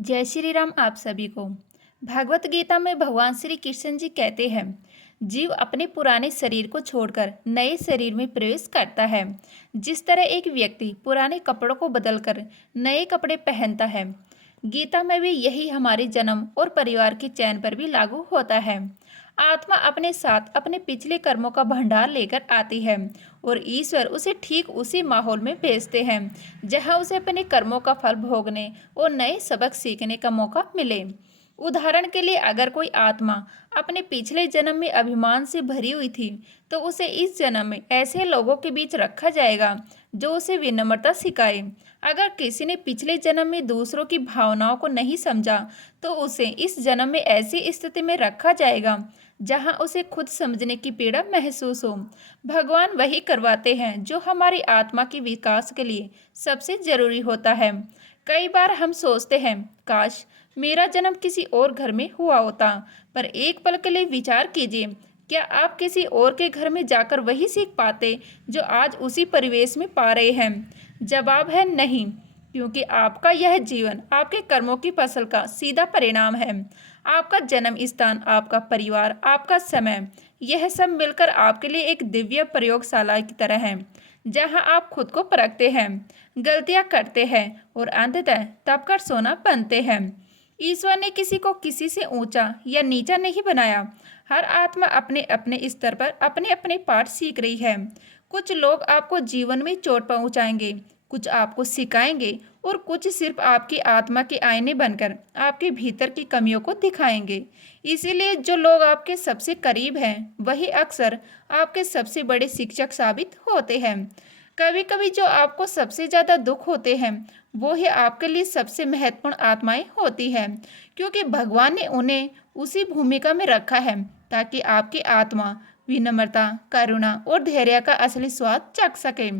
जय श्री राम आप सभी को। भगवत गीता में भगवान श्री कृष्ण जी कहते हैं, जीव अपने पुराने शरीर को छोड़कर नए शरीर में प्रवेश करता है। जिस तरह एक व्यक्ति पुराने कपड़ों को बदलकर नए कपड़े पहनता है, गीता में भी यही हमारे जन्म और परिवार के चयन पर भी लागू होता है। आत्मा अपने साथ अपने पिछले कर्मों का भंडार लेकर आती है और ईश्वर उसे ठीक उसी माहौल में भेजते हैं जहां उसे अपने कर्मों का फल भोगने और नए सबक सीखने का मौका मिले। उदाहरण के लिए अगर कोई आत्मा अपने पिछले जन्म में अभिमान से भरी हुई थी, तो उसे इस जन्म में ऐसे लोगों के बीच रखा जाएगा जो उसे विनम्रता सिखाए। अगर किसी ने पिछले जन्म में दूसरों की भावनाओं को नहीं समझा, तो उसे इस जन्म में ऐसी स्थिति में रखा जाएगा जहां उसे खुद समझने की पीड़ा महसूस हो। भगवान वही करवाते हैं जो हमारी आत्मा के विकास के लिए सबसे जरूरी होता है। कई बार हम सोचते हैं, काश मेरा जन्म किसी और घर में हुआ होता, पर एक पल के लिए विचार कीजिए, क्या आप किसी और के घर में जाकर वही सीख पाते जो आज उसी परिवेश में पा रहे हैं? जवाब है नहीं, क्योंकि आपका यह जीवन आपके कर्मों की फसल का सीधा परिणाम है। आपका जन्म स्थान, आपका परिवार, आपका समय, यह सब मिलकर आपके लिए एक दिव्य प्रयोगशाला की तरह है, जहां आप खुद को परखते हैं, गलतियां करते हैं और अंततः तब कर सोना बनते हैं। ईश्वर ने किसी को किसी से ऊंचा या नीचा नहीं बनाया। हर आत्मा अपने अपने स्तर पर अपने अपने पाठ सीख रही है। कुछ लोग आपको जीवन में चोट पहुंचाएंगे, कुछ आपको सिखाएंगे और कुछ सिर्फ आपकी आत्मा के आईने बनकर आपके भीतर की कमियों को दिखाएंगे। इसीलिए जो लोग आपके सबसे करीब हैं, वही अक्सर आपके सबसे बड़े शिक्षक साबित होते हैं। कभी कभी जो आपको सबसे ज़्यादा दुख होते हैं, वो ही आपके लिए सबसे महत्वपूर्ण आत्माएं होती हैं, क्योंकि भगवान ने उन्हें उसी भूमिका में रखा है ताकि आपकी आत्मा विनम्रता, करुणा और धैर्य का असली स्वाद चख सके।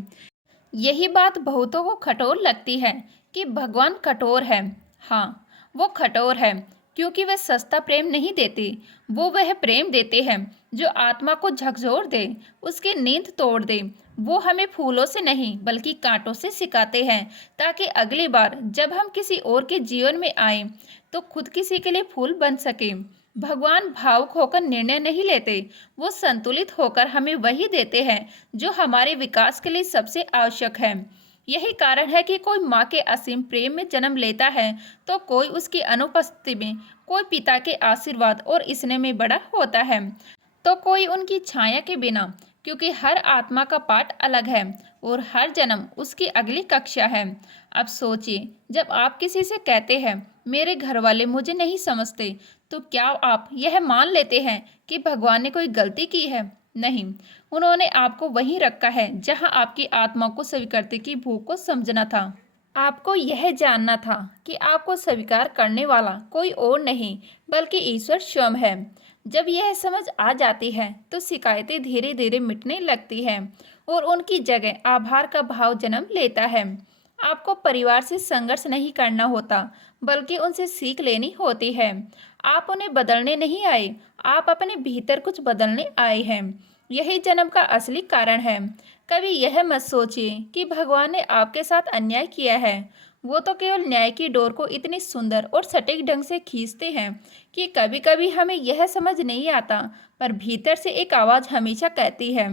यही बात बहुतों को कठोर लगती है कि भगवान कठोर है। हाँ, वो कठोर है क्योंकि वे सस्ता प्रेम नहीं देते। वो वह प्रेम देते हैं जो आत्मा को झकझोर दे, उसकी नींद तोड़ दे। वो हमें फूलों से नहीं बल्कि कांटों से सिखाते हैं, ताकि अगली बार जब हम किसी और के जीवन में आए तो खुद किसी के लिए फूल बन सके। भगवान भावुक होकर निर्णय नहीं लेते, वो संतुलित होकर हमें वही देते हैं जो हमारे विकास के लिए सबसे आवश्यक है। यही कारण है कि कोई माँ के असीम प्रेम में जन्म लेता है, तो कोई उसकी अनुपस्थिति में, कोई पिता के आशीर्वाद और स्नेह में बड़ा होता है, तो कोई उनकी छाया के बिना। क्योंकि हर आत्मा का पाठ अलग है और हर जन्म उसकी अगली कक्षा है। अब सोचिए, जब आप किसी से कहते हैं, मेरे घर वाले मुझे नहीं समझते, तो क्या आप यह मान लेते हैं कि भगवान ने कोई गलती की है? नहीं, उन्होंने आपको वहीं रखा है जहां आपकी आत्मा को स्वीकृति की भूख को समझना था। आपको यह जानना था कि आपको स्वीकार करने वाला कोई और नहीं बल्कि ईश्वर स्वयं है। जब यह समझ आ जाती है, तो शिकायतें धीरे धीरे मिटने लगती हैं और उनकी जगह आभार का भाव जन्म लेता है। आपको परिवार से संघर्ष नहीं करना होता, बल्कि उनसे सीख लेनी होती है। आप उन्हें बदलने नहीं आए, आप अपने भीतर कुछ बदलने आए हैं। यही जन्म का असली कारण है। कभी यह मत सोचिए कि भगवान ने आपके साथ अन्याय किया है। वो तो केवल न्याय की डोर को इतनी सुंदर और सटीक ढंग से खींचते हैं कि कभी कभी हमें यह समझ नहीं आता, पर भीतर से एक आवाज़ हमेशा कहती है,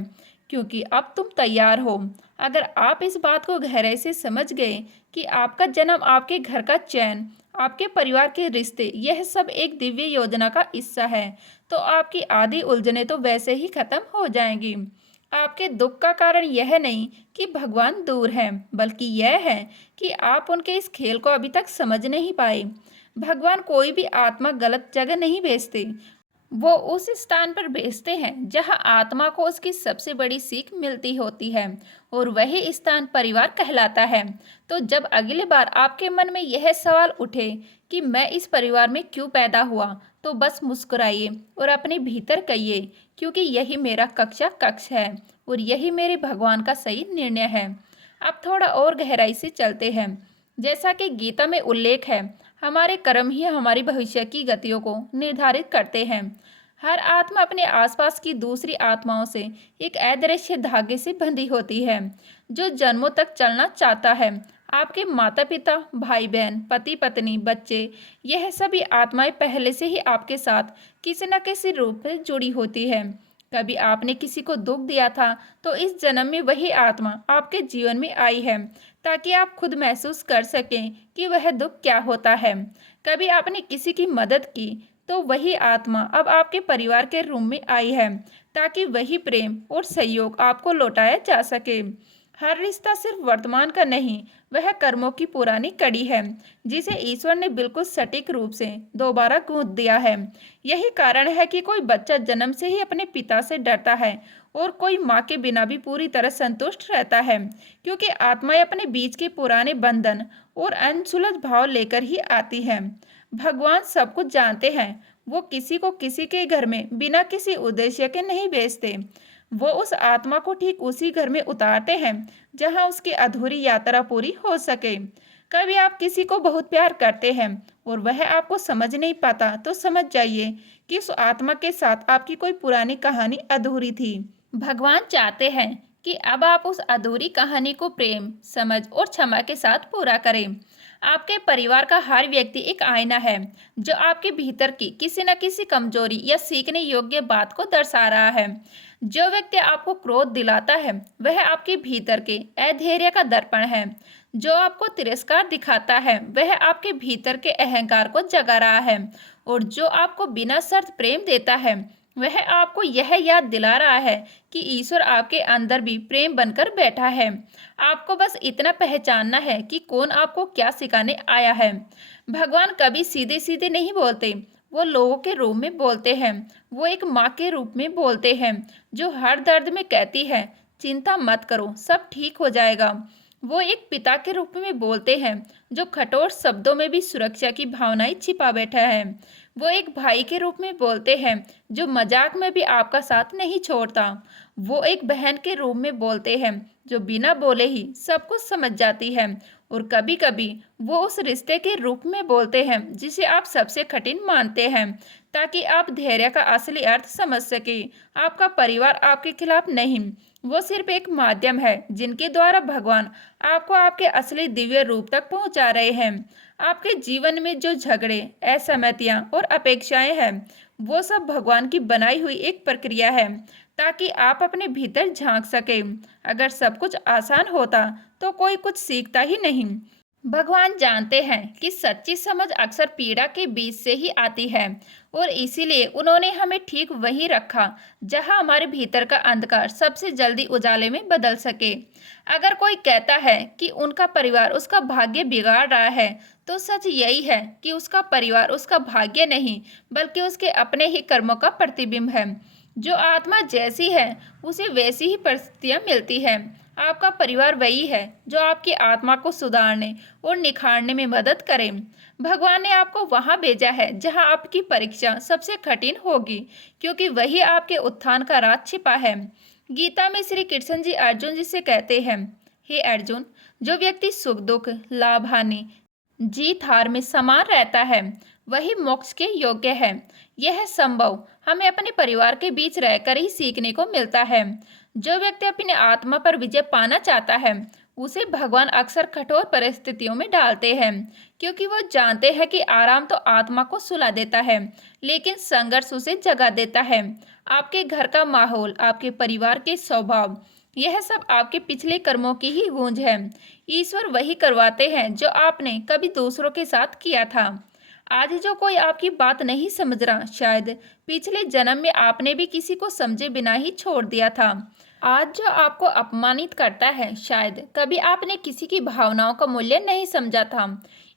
क्योंकि अब तुम तैयार हो। अगर आप इस बात को गहराई से समझ गए कि आपका जन्म, आपके घर का चयन, आपके परिवार के रिश्ते, यह सब एक दिव्य योजना का हिस्सा है, तो आपकी आधी उलझनें तो वैसे ही खत्म हो जाएंगी। आपके दुख का कारण यह नहीं कि भगवान दूर हैं, बल्कि यह है कि आप उनके इस खेल को अभी तक समझ नहीं पाए। भगवान कोई भी आत्मा गलत जगह नहीं भेजते, वो उस स्थान पर भेजते हैं जहां आत्मा को उसकी सबसे बड़ी सीख मिलती होती है, और वही स्थान परिवार कहलाता है। तो जब अगली बार आपके मन में यह सवाल उठे कि मैं इस परिवार में क्यों पैदा हुआ, तो बस मुस्कुराइए और अपने भीतर कहिए, क्योंकि यही मेरा कक्षा कक्ष है और यही मेरे भगवान का सही निर्णय है। अब थोड़ा और गहराई से चलते हैं। जैसा कि गीता में उल्लेख है, हमारे कर्म ही हमारी भविष्य की गतियों को निर्धारित करते हैं। हर आत्मा अपने आसपास की दूसरी आत्माओं से एक अदृश्य धागे से बंधी होती है, जो जन्मों तक चलना चाहता है। आपके माता पिता, भाई बहन, पति पत्नी, बच्चे, यह सभी आत्माएं पहले से ही आपके साथ किसी न किसी रूप में जुड़ी होती है। कभी आपने किसी को दुख दिया था तो इस जन्म में वही आत्मा आपके जीवन में आई है, ताकि आप खुद महसूस कर सकें कि वह दुख क्या होता है। कभी आपने किसी की मदद की तो वही आत्मा अब आपके परिवार के रूम में आई है, ताकि वही प्रेम और सहयोग आपको लौटाया जा सके। हर रिश्ता सिर्फ वर्तमान का नहीं, वह कर्मों की पुरानी कड़ी है, जिसे ईश्वर ने बिल्कुल सटीक रूप से दोबारा गूंथ दिया है। यही कारण है कि कोई बच्चा जन्म से ही अपने पिता से डरता है और कोई माँ के बिना भी पूरी तरह संतुष्ट रहता है, क्योंकि आत्माएं अपने बीच के पुराने बंधन और अनसुलझ भाव लेकर ही आती हैं। भगवान सब कुछ जानते हैं। वो किसी को किसी के घर में बिना किसी उद्देश्य के नहीं भेजते। वो उस आत्मा को ठीक उसी घर में उतारते हैं जहां उसकी अधूरी यात्रा पूरी हो सके। कभी आप किसी को बहुत प्यार करते हैं और वह आपको समझ नहीं पाता, तो समझ जाइए कि उस आत्मा के साथ आपकी कोई पुरानी कहानी अधूरी थी। भगवान चाहते हैं कि अब आप उस अधूरी कहानी को प्रेम, समझ और क्षमा के साथ पूरा करें। आपके परिवार का हर व्यक्ति एक आईना है, जो आपके भीतर की किसी न किसी कमजोरी या सीखने योग्य बात को दर्शा रहा है। जो व्यक्ति आपको क्रोध दिलाता है, वह आपके भीतर के अधैर्य का दर्पण है। जो आपको तिरस्कार दिखाता है, वह आपके भीतर के अहंकार को जगा रहा है। और जो आपको बिना शर्त प्रेम देता है, वह आपको यह याद दिला रहा है कि ईश्वर आपके अंदर भी प्रेम बनकर बैठा है। आपको बस इतना पहचानना है कि कौन आपको क्या सिखाने आया है। भगवान कभी सीधे सीधे नहीं बोलते, वो लोगों के रूप में बोलते हैं। वो एक माँ के रूप में बोलते हैं, जो हर दर्द में कहती है, चिंता मत करो, सब ठीक हो जाएगा। वो एक पिता के रूप में बोलते हैं, जो कठोर शब्दों में भी सुरक्षा की भावनाएं छिपा बैठा है। वो एक भाई के रूप में बोलते हैं, जो मजाक में भी आपका साथ नहीं छोड़ता। वो एक बहन के रूप में बोलते हैं, जो बिना बोले ही सब कुछ समझ जाती है। और कभी कभी वो उस रिश्ते के रूप में बोलते हैं जिसे आप सबसे कठिन मानते हैं, ताकि आप धैर्य का असली अर्थ समझ सके। आपका परिवार आपके खिलाफ नहीं, वो सिर्फ एक माध्यम है जिनके द्वारा भगवान आपको आपके असली दिव्य रूप तक पहुंचा रहे हैं। आपके जीवन में जो झगड़े, असहमतियां और अपेक्षाएं हैं, वो सब भगवान की बनाई हुई एक प्रक्रिया है, ताकि आप अपने भीतर झांक सके। अगर सब कुछ आसान होता तो कोई कुछ सीखता ही नहीं। भगवान जानते हैं कि सच्ची समझ अक्सर पीड़ा के बीच से ही आती है, और इसीलिए उन्होंने हमें ठीक वहीं रखा जहां हमारे भीतर का अंधकार सबसे जल्दी उजाले में बदल सके। अगर कोई कहता है कि उनका परिवार उसका भाग्य बिगाड़ रहा है, तो सच यही है कि उसका परिवार उसका भाग्य नहीं, बल्कि उसके अपने ही कर्मों का प्रतिबिंब है। जो आत्मा जैसी है, उसे वैसी ही परिस्थितियां मिलती है। आपका परिवार वही है जो आपकी आत्मा को सुधारने और निखारने में मदद करे। भगवान ने आपको वहां भेजा है जहां आपकी परीक्षा सबसे कठिन होगी, क्योंकि वही आपके उत्थान का राज छिपा है। गीता में श्री कृष्ण जी अर्जुन जी से कहते हैं, हे अर्जुन, जो व्यक्ति सुख दुख, लाभ हानि, जीत हार में समान रहता है, वही मोक्ष के योग्य है। यह संभव हमें अपने परिवार के बीच रहकर ही सीखने को मिलता है। जो व्यक्ति अपनी आत्मा पर विजय पाना चाहता है, उसे भगवान अक्सर कठोर परिस्थितियों में डालते हैं, क्योंकि वो जानते हैं कि आराम तो आत्मा को सुला देता है, लेकिन संघर्ष उसे जगा देता है। आपके घर का माहौल, आपके परिवार के स्वभाव, यह सब आपके पिछले कर्मों की ही गूंज है। ईश्वर वही करवाते हैं जो आपने कभी दूसरों के साथ किया था। आज जो कोई आपकी बात नहीं समझ रहा, शायद पिछले जन्म में आपने भी किसी को समझे बिना ही छोड़ दिया था। आज जो आपको अपमानित करता है, शायद कभी आपने किसी की भावनाओं का मूल्य नहीं समझा था।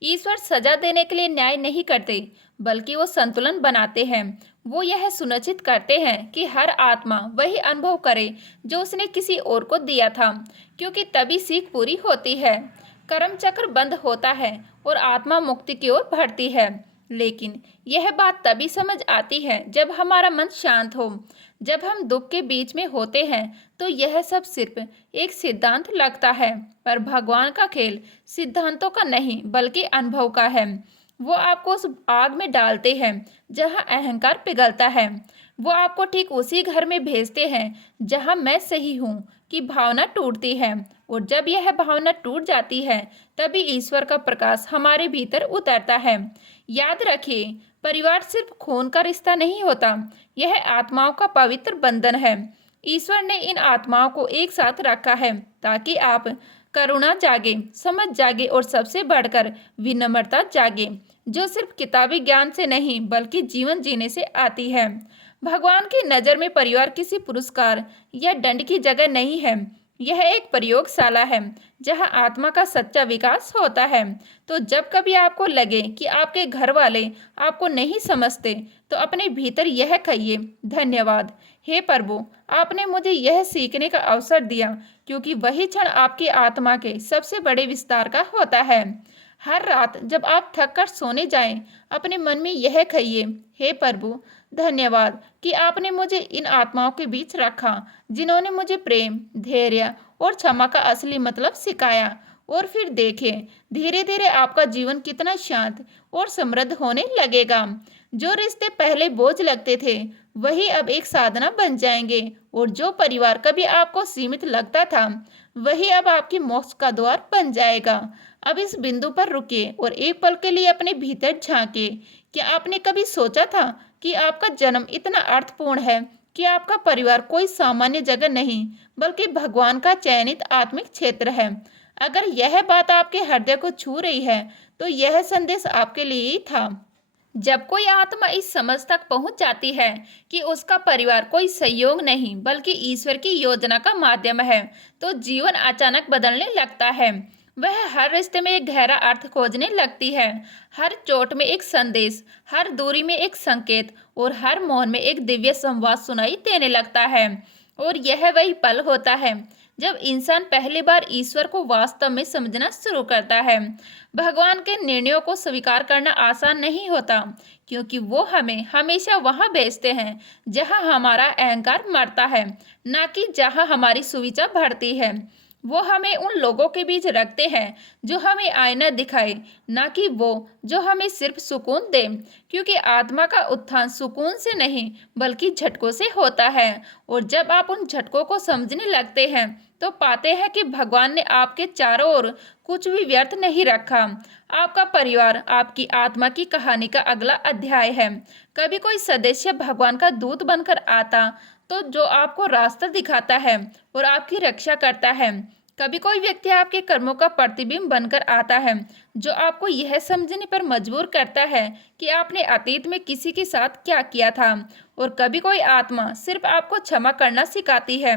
ईश्वर सजा देने के लिए न्याय नहीं करते, बल्कि वो संतुलन बनाते हैं। वो यह सुनिश्चित करते हैं कि हर आत्मा वही अनुभव करे जो उसने किसी और को दिया था, क्योंकि तभी सीख पूरी होती है, कर्म चक्र बंद होता है और आत्मा मुक्ति की ओर बढ़ती है। लेकिन यह बात तभी समझ आती है जब हमारा मन शांत हो। जब हम दुख के बीच में होते हैं तो यह सब सिर्फ एक सिद्धांत लगता है, पर भगवान का खेल सिद्धांतों का नहीं बल्कि अनुभव का है। वो आपको उस आग में डालते हैं जहां अहंकार पिघलता है। वो आपको ठीक उसी घर में भेजते हैं जहां मैं सही हूँ की भावना टूटती है। और जब यह भावना टूट जाती है, तभी ईश्वर का प्रकाश हमारे भीतर उतरता है। याद रखिए, परिवार सिर्फ खून का रिश्ता नहीं होता, यह आत्माओं का पवित्र बंधन है। ईश्वर ने इन आत्माओं को एक साथ रखा है ताकि आप करुणा जागे, समझ जागे और सबसे बढ़कर विनम्रता जागे, जो सिर्फ किताबी ज्ञान से नहीं बल्कि जीवन जीने से आती है। भगवान की नज़र में परिवार किसी पुरस्कार या दंड की जगह नहीं है, यह एक प्रयोगशाला है जहां आत्मा का सच्चा विकास होता है। तो जब कभी आपको लगे कि आपके घर वाले आपको नहीं समझते, तो अपने भीतर यह कहिए, धन्यवाद हे प्रभु, आपने मुझे यह सीखने का अवसर दिया, क्योंकि वही क्षण आपकी आत्मा के सबसे बड़े विस्तार का होता है। हर रात जब आप थक कर सोने जाएं, अपने मन में यह कहिए, हे प्रभु, धन्यवाद कि आपने मुझे इन आत्माओं के बीच रखा जिन्होंने मुझे प्रेम, धैर्य और क्षमा का असली मतलब सिखाया। और फिर देखें, धीरे धीरे आपका जीवन कितना शांत और समृद्ध होने लगेगा। जो रिश्ते पहले बोझ लगते थे, वही अब एक साधना बन जाएंगे, और जो परिवार कभी आपको सीमित लगता था, वही अब आपकी मोक्ष का द्वार बन जाएगा। अब इस बिंदु पर रुकिए और एक पल के लिए अपने भीतर झांकिए। क्या आपने कभी सोचा था कि आपका जन्म इतना अर्थपूर्ण है कि आपका परिवार कोई सामान्य जगह नहीं, बल्कि भगवान का चयनित आत्मिक क्षेत्र है? अगर यह बात आपके हृदय को छू रही है, तो यह संदेश आपके लिए ही था। जब कोई आत्मा इस समझ तक पहुंच जाती है कि उसका परिवार कोई संयोग नहीं बल्कि ईश्वर की योजना का माध्यम है, तो जीवन अचानक बदलने लगता है। वह हर रिश्ते में एक गहरा अर्थ खोजने लगती है, हर चोट में एक संदेश, हर दूरी में एक संकेत और हर मौन में एक दिव्य संवाद सुनाई देने लगता है। और यह वही पल होता है जब इंसान पहली बार ईश्वर को वास्तव में समझना शुरू करता है। भगवान के निर्णयों को स्वीकार करना आसान नहीं होता, क्योंकि वो हमें हमेशा वहां भेजते हैं जहां हमारा अहंकार मरता है, ना कि जहां हमारी सुविचा बढ़ती है। वो हमें उन लोगों के बीच रखते हैं जो हमें आईना दिखाए, ना कि वो जो हमें सिर्फ सुकून दे, क्योंकि आत्मा का उत्थान सुकून से नहीं बल्कि झटकों से होता है। और जब आप उन झटकों को समझने लगते हैं, तो पाते हैं कि भगवान ने आपके चारों ओर कुछ भी व्यर्थ नहीं रखा। आपका परिवार आपकी आत्मा की कहानी का अगला अध्याय है। कभी कोई सदस्य भगवान का दूत बनकर आता, तो जो आपको रास्ता दिखाता है और आपकी रक्षा करता है। कभी कोई व्यक्ति आपके कर्मों का प्रतिबिंब बनकर आता है, जो आपको यह समझने पर मजबूर करता है कि आपने अतीत में किसी के साथ क्या किया था। और कभी कोई आत्मा सिर्फ आपको क्षमा करना सिखाती है।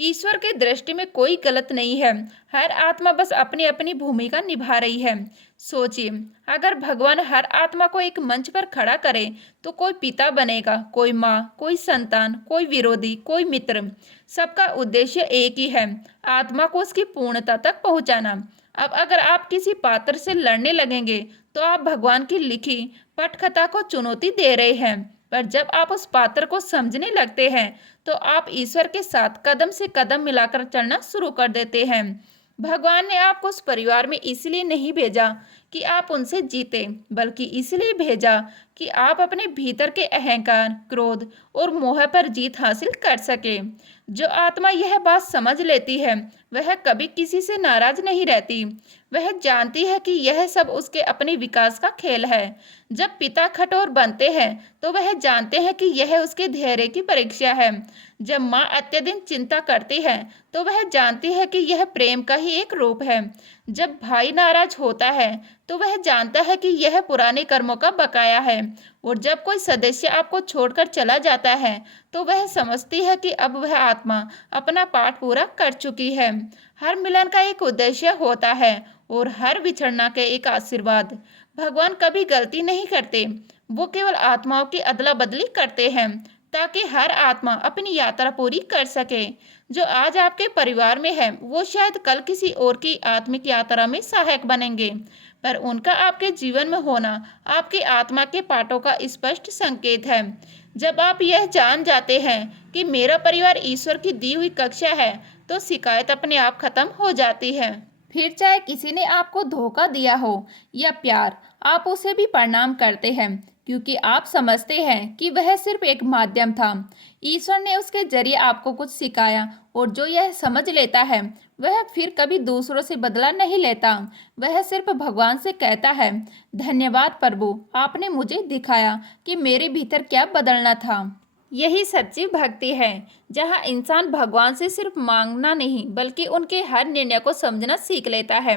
ईश्वर की दृष्टि में कोई गलत नहीं है, हर आत्मा बस अपनी अपनी भूमिका निभा रही है। सोचिए, अगर भगवान हर आत्मा को एक मंच पर खड़ा करे, तो कोई पिता बनेगा, कोई माँ, कोई संतान, कोई विरोधी, कोई मित्र। सबका उद्देश्य एक ही है, आत्मा को उसकी पूर्णता तक पहुंचाना। अब अगर आप किसी पात्र से लड़ने लगेंगे, तो आप भगवान की लिखी पटकथा को चुनौती दे रहे हैं। पर जब आप उस पात्र को समझने लगते हैं, तो आप ईश्वर के साथ कदम से कदम मिलाकर चलना शुरू कर देते हैं। भगवान ने आपको उस परिवार में इसलिए नहीं भेजा कि आप उनसे जीते, बल्कि इसलिए भेजा कि आप अपने भीतर के अहंकार, क्रोध और मोह पर जीत हासिल कर सके। जो आत्मा यह बात समझ लेती है, वह कभी किसी से नाराज नहीं रहती। वह जानती है कि यह सब उसके अपने विकास का खेल है। जब पिता कठोर बनते हैं, तो वह जानते हैं कि यह उसके धैर्य की परीक्षा है। जब माँ अत्यधिक चिंता करती है, तो वह जानती है कि यह प्रेम का ही एक रूप है। जब भाई नाराज होता है, तो वह जानता है कि यह पुराने कर्मों का बकाया है। और जब कोई सदस्य आपको छोड़कर चला जाता है, तो वह समझती है कि अब वह आत्मा अपना पाठ पूरा कर चुकी है। हर मिलन का एक उद्देश्य होता है और हर बिछड़ना के एक आशीर्वाद। भगवान कभी गलती नहीं करते, वो केवल आत्माओं की अदला बदली करते हैं, ताकि हर आत्मा अपनी यात्रा पूरी कर सके। जो आज आपके परिवार में है, वो शायद कल किसी और की आत्मिक यात्रा में सहायक बनेंगे, पर उनका आपके जीवन में होना आपकी आत्मा के पाठों का स्पष्ट संकेत है। जब आप यह जान जाते हैं कि मेरा परिवार ईश्वर की दी हुई कक्षा है, तो शिकायत अपने आप खत्म हो जाती है। फिर चाहे किसी ने आपको धोखा दिया हो या प्यार, आप उसे भी प्रणाम करते हैं, क्योंकि आप समझते हैं कि वह सिर्फ एक माध्यम था। ईश्वर ने उसके जरिए आपको कुछ सिखाया, और जो यह समझ लेता है, वह फिर कभी दूसरों से बदला नहीं लेता। वह सिर्फ भगवान से कहता है, धन्यवाद प्रभु, आपने मुझे दिखाया कि मेरे भीतर क्या बदलना था। यही सच्ची भक्ति है, जहाँ इंसान भगवान से सिर्फ मांगना नहीं बल्कि उनके हर निर्णय को समझना सीख लेता है।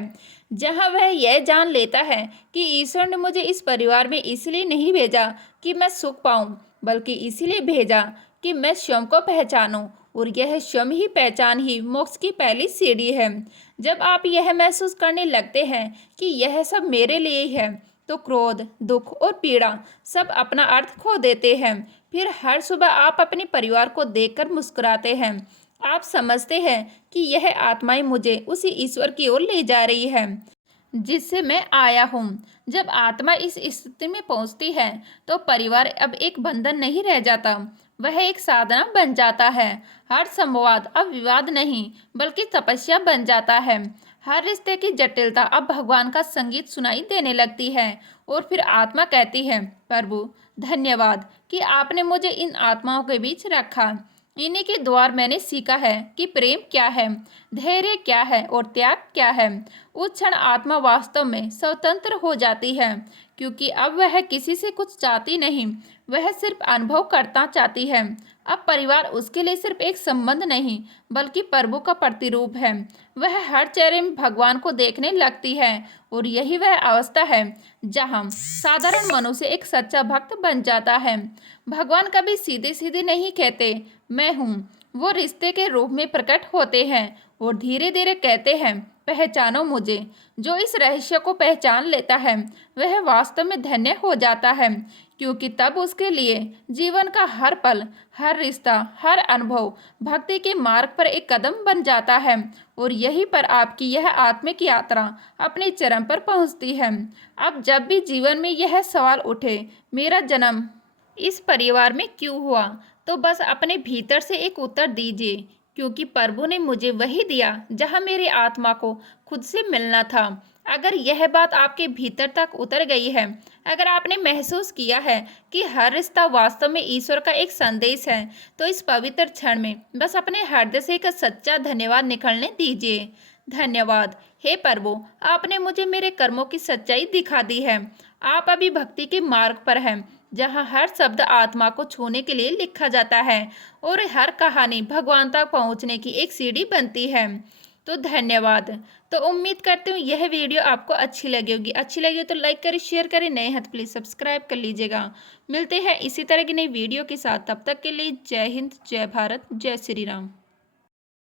जहाँ वह यह जान लेता है कि ईश्वर ने मुझे इस परिवार में इसलिए नहीं भेजा कि मैं सुख पाऊं, बल्कि इसीलिए भेजा कि मैं स्वयं को पहचानूं, और यह स्वयं ही पहचान ही मोक्ष की पहली सीढ़ी है। जब आप यह महसूस करने लगते हैं कि यह सब मेरे लिए ही है, तो क्रोध, दुख और पीड़ा सब अपना अर्थ खो देते हैं। फिर हर सुबह आप अपने परिवार को देखकर मुस्कुराते हैं। आप समझते हैं कि यह आत्माएं मुझे उसी ईश्वर की ओर ले जा रही है जिससे मैं आया हूँ। जब आत्मा इस स्थिति में पहुँचती है तो परिवार अब एक बंधन नहीं रह जाता, वह एक साधना बन जाता है। हर संवाद अब विवाद नहीं बल्कि तपस्या बन जाता है। हर रिश्ते की जटिलता अब भगवान का संगीत सुनाई देने लगती है, और फिर आत्मा कहती है, प्रभु धन्यवाद कि आपने मुझे इन आत्माओं के बीच रखा। इन्हीं के द्वार मैंने सीखा है कि प्रेम क्या है, धैर्य क्या है और त्याग क्या है। उस क्षण आत्मा वास्तव में स्वतंत्र हो जाती है, क्योंकि अब वह किसी से कुछ चाहती नहीं, वह सिर्फ अनुभव करना चाहती है। अब परिवार उसके लिए सिर्फ एक संबंध नहीं बल्कि प्रभु का प्रतिरूप है। वह हर चेहरे में भगवान को देखने लगती है, और यही वह अवस्था है जहाँ साधारण मनुष्य एक सच्चा भक्त बन जाता है। भगवान कभी सीधे सीधे नहीं कहते मैं हूँ, वो रिश्ते के रूप में प्रकट होते हैं और धीरे धीरे कहते हैं, पहचानो मुझे। जो इस रहस्य को पहचान लेता है वह वास्तव में धन्य हो जाता है, क्योंकि तब उसके लिए जीवन का हर पल, हर रिश्ता, हर अनुभव भक्ति के मार्ग पर एक कदम बन जाता है। और यहीं पर आपकी यह आत्मिक यात्रा अपने चरम पर पहुंचती है। अब जब भी जीवन में यह सवाल उठे, मेरा जन्म इस परिवार में क्यों हुआ, तो बस अपने भीतर से एक उत्तर दीजिए, क्योंकि प्रभु ने मुझे वही दिया जहाँ मेरी आत्मा को खुद से मिलना था। अगर यह बात आपके भीतर तक उतर गई है, अगर आपने महसूस किया है कि हर रिश्ता वास्तव में ईश्वर का एक संदेश है, तो इस पवित्र क्षण में बस अपने हृदय से एक सच्चा धन्यवाद निकलने दीजिए। धन्यवाद हे प्रभु, आपने मुझे मेरे कर्मों की सच्चाई दिखा दी है। आप अभी भक्ति के मार्ग पर हैं, जहाँ हर शब्द आत्मा को छूने के लिए लिखा जाता है और हर कहानी भगवान तक पहुँचने की एक सीढ़ी बनती है। तो धन्यवाद। तो उम्मीद करती हूँ यह वीडियो आपको अच्छी लगी होगी। अच्छी लगी हो तो लाइक करें, शेयर करें, नए हैं तो प्लीज़ सब्सक्राइब कर लीजिएगा। मिलते हैं इसी तरह की नई वीडियो के साथ, तब तक के लिए जय हिंद, जय भारत, जय श्री राम।